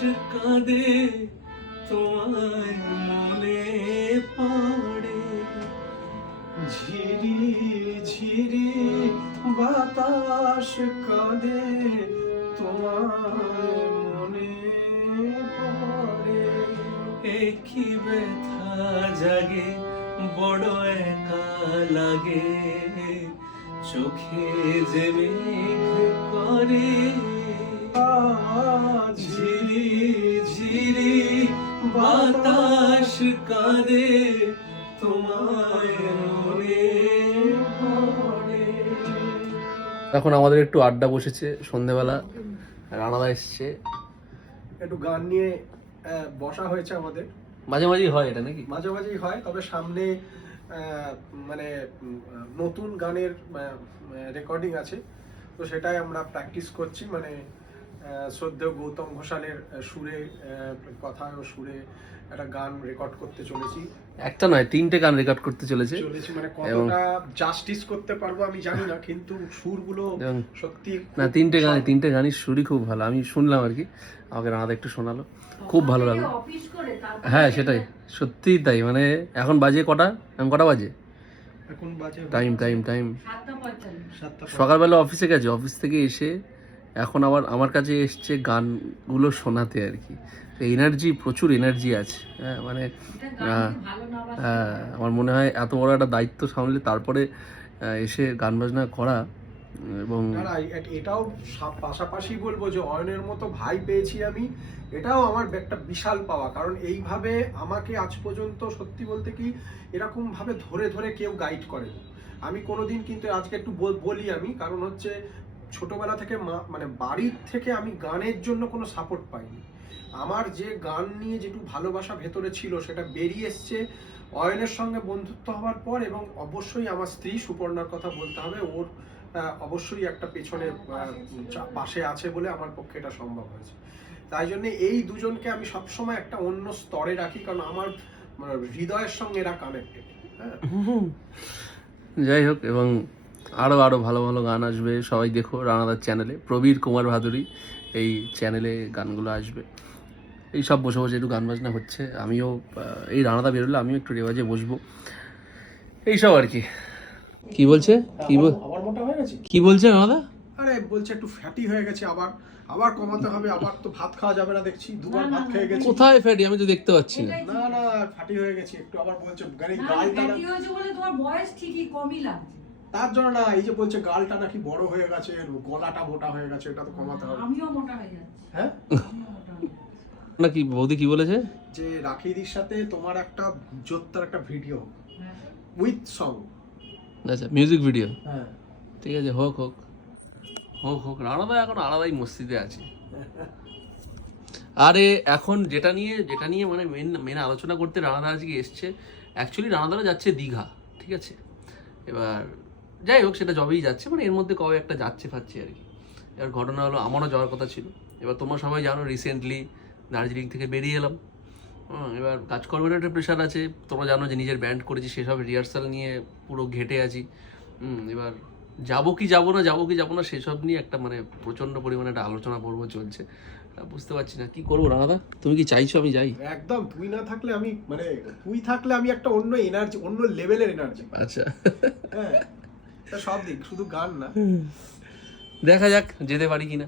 কাঁদে তোমায় মনে পড়ে, ঝিরি ঝিরি বাতাস কাঁদে তোমায় মনে পড়ে। একই ব্যথা জাগে বড় একা লাগে, চোখে যে মেঘ করে। ঝিরি ঝিরি বাতাস কাঁদে তোমায় মনে পড়ে। এখন আমাদের একটু আড্ডা বসেছে সন্ধ্যেবেলা, রানাদা এসছে, একটু গান নিয়ে বসা হয়েছে আমাদের। মাঝে মাঝেই হয় এটা নাকি? মাঝে মাঝেই হয়, তবে সামনে মানে নতুন গানের রেকর্ডিং আছে, তো সেটাই আমরা প্র্যাকটিস করছি। মানে শ্রদ্ধেয় গৌতম ঘোষালের সুরে, কথা ও সুরে একটা গান রেকর্ড করতে চলেছি। একটা নয়, 3টে গান রেকর্ড করতে চলেছি। মানে কতটা জাস্টিস করতে পারবো আমি জানি না, কিন্তু সুরগুলো সত্যি না, 3টে গানই সুরই খুব ভালো। আমি শুনলাম আর কি, আমাকে রানাদা একটু শোনালো, খুব ভালো লাগলো। হ্যাঁ সেটাই, সত্যিই তাই। মানে এখন বাজে কটা? এখন কটা বাজে? এখন বাজে টাইম সকালবেলা অফিসে গেছে, অফিস থেকে এসে এখন আবার আমার কাছে এসছে গানগুলো শোনাতে আর কি। এনার্জি, প্রচুর এনার্জি আছে। হ্যাঁ মানে আমার মনে হয় এত বড় একটা দায়িত্ব সামলে তারপরে এসে গান বাজনা করা। এবং এটাও পাশাপাশি বলবো যে অয়নের মতো ভাই পেয়েছি আমি, এটাও আমার একটা বিশাল পাওয়া। কারণ এইভাবে আমাকে আজ পর্যন্ত সত্যি বলতে কি এরকম ভাবে ধরে ধরে কেউ গাইড করেনি। আমি কোনোদিন, কিন্তু আজকে একটু বলি আমি, কারণ হচ্ছে ছোটবেলা থেকে মানে বাড়ির থেকে আমি গানের জন্য কোনো সাপোর্ট পাইনি। আমার যে গান নিয়ে যেটুকু ভালোবাসা ভেতরে ছিল সেটা বেরিয়ে এসছে অয়নের সঙ্গে বন্ধুত্ব হওয়ার পর। এবং অবশ্যই আমার স্ত্রী সুপর্ণার কথা বলতে হবে, ওর অবশ্যই একটা পেছনে পাশে আছে বলে আমার পক্ষে এটা সম্ভব হয়েছে। তাই জন্য এই দুজনকে আমি সবসময় একটা অন্য স্তরে রাখি, কারণ আমার হৃদয়ের সঙ্গে এরা কানেক্টেড। যাই হোক, এবং আরও ভালো ভালো গান আসবে। সবাই দেখো রানাদার চ্যানেলে, প্রবীর কুমার ভাদুরী এই চ্যানেলে গানগুলো আসবে। এই সব বসে বসে একটু গান বাজনা হচ্ছে। আমিও এই রানাদা বেরোলে আমিও একটু রেওয়াজে বসবো, এইসব আর কি। কি বলছে? আবার মোটা হয়ে গেছে? কি বলছে রানাদা? আরে বলছে একটু ফ্যাটি হয়ে গেছে, আবার কমাতে হবে। আবার তো ভাত খাওয়া যাবে না দেখছি, দুবার ভাত খেয়ে গেছি। কোথায় ফ্যাটি? আমি তো দেখতে পাচ্ছি না। না ফ্যাটি হয়ে গেছে একটু। আবার বলছে গালটা ফ্যাটি হয়েছে বলে তোমার বয়স ঠিকই কমই লাগছে। তার জন্য না, এই যে বলছে গালটা নাকি বড় হয়ে গেছে, গলাটা মোটা হয়ে গেছে, এটা তো কমাতে হবে। আমিও মোটা হয়ে যাচ্ছি। হ্যাঁ নাকি বৌদি কি বলেছে? যে রাখিদির সাথে তোমার একটা জোত্তার একটা ভিডিও উইথ সং। আচ্ছা, মিউজিক ভিডিও। হ্যাঁ ঠিক আছে, হোক রানাদা এখন আলাদাই মস্তিতে আছে। আরে এখন যেটা নিয়ে মানে মেন আলোচনা করতে রানাদা আজকে এসছে। অ্যাকচুয়ালি রানাদারা যাচ্ছে দীঘা, ঠিক আছে? এবার যাই হোক, সেটা যবেই যাচ্ছে, মানে এর মধ্যে কবে একটা যাচ্ছে ফাচ্ছে আর কি। এবার ঘটনা হলো আমারও যাওয়ার কথা ছিল। এবার তোমরা সবাই জানো রিসেন্টলি দার্জিলিং থেকে বেরিয়ে এলাম। এবার কাজকর্মের একটা প্রেশার আছে। তোমরা জানো যে নিজের ব্যান্ড করেছি, সেসব রিহার্সাল নিয়ে পুরো ঘেটে আছি। এবার যাবো কি যাবো না সেসব নিয়ে একটা মানে প্রচণ্ড পরিমাণে একটা আলোচনা পর্ব চলছে। বুঝতে পারছি না কি করবো। রানাদা, তুমি কি চাইছো আমি যাই? একদম, তুই না থাকলে আমি, মানে তুই থাকলে আমি একটা অন্য এনার্জি, অন্য লেভেলের এনার্জি। আচ্ছা, হ্যাঁ সব দিক, শুধু গান না। দেখা যাক যেতে পারি কিনা।